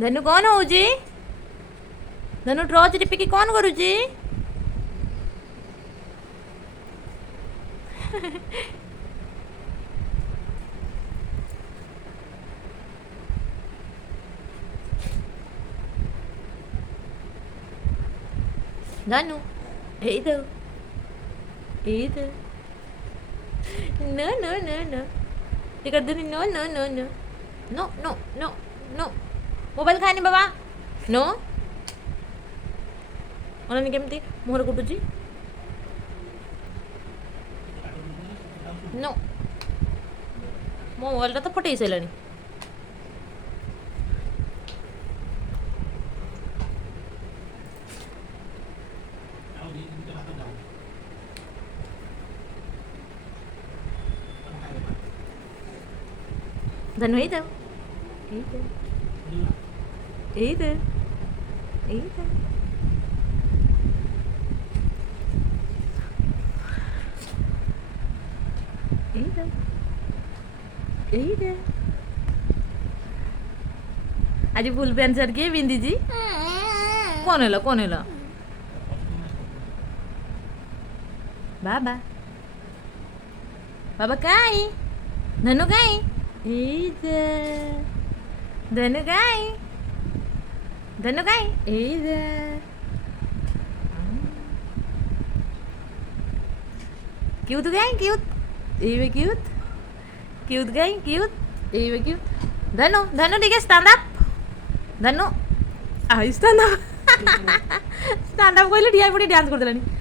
ଧନୁ କ'ଣ ହଉଛି? ଧନୁ ଟର୍ଚ୍ଚ ଟିପିକି କ'ଣ କରୁଛି? ଧନୁ ଏଇ ତ नो नो नो नो ये कर दूनी no no no no no no no no mobile खानी बाबा नो ଅନାନି କେମିତି ମୁହଁରେ କୁଟୁଛି नो ମୋ ମୋବାଇଲଟା ତ ଫଟେଇ ସାରିଲାଣି धनु ଏଇ ତ ଏଇ ତ ଏଇ ତ ଏଇ ତ ଏଇ ତ ଏଇ ତ ଆଜି ଫୁଲ ପ୍ୟାଣ୍ଟ ସାର୍ଟ କିଏ ପିନ୍ଧିଛି କ'ଣ ହେଲା ବାବା ବାବା କାଇଁ ଧନୁ କାଇଁ ଏଇ ତ ଧନୁ କାଇଁ ଏଇ ତ क्यूट काई क्यूट एवे क्यूट काई क्यूट एवे क्यूट धनु धनु ठीक है स्टैंड अप धनु आई स्टैंड अप कहले ठिया पड़ी डांस कर देलानी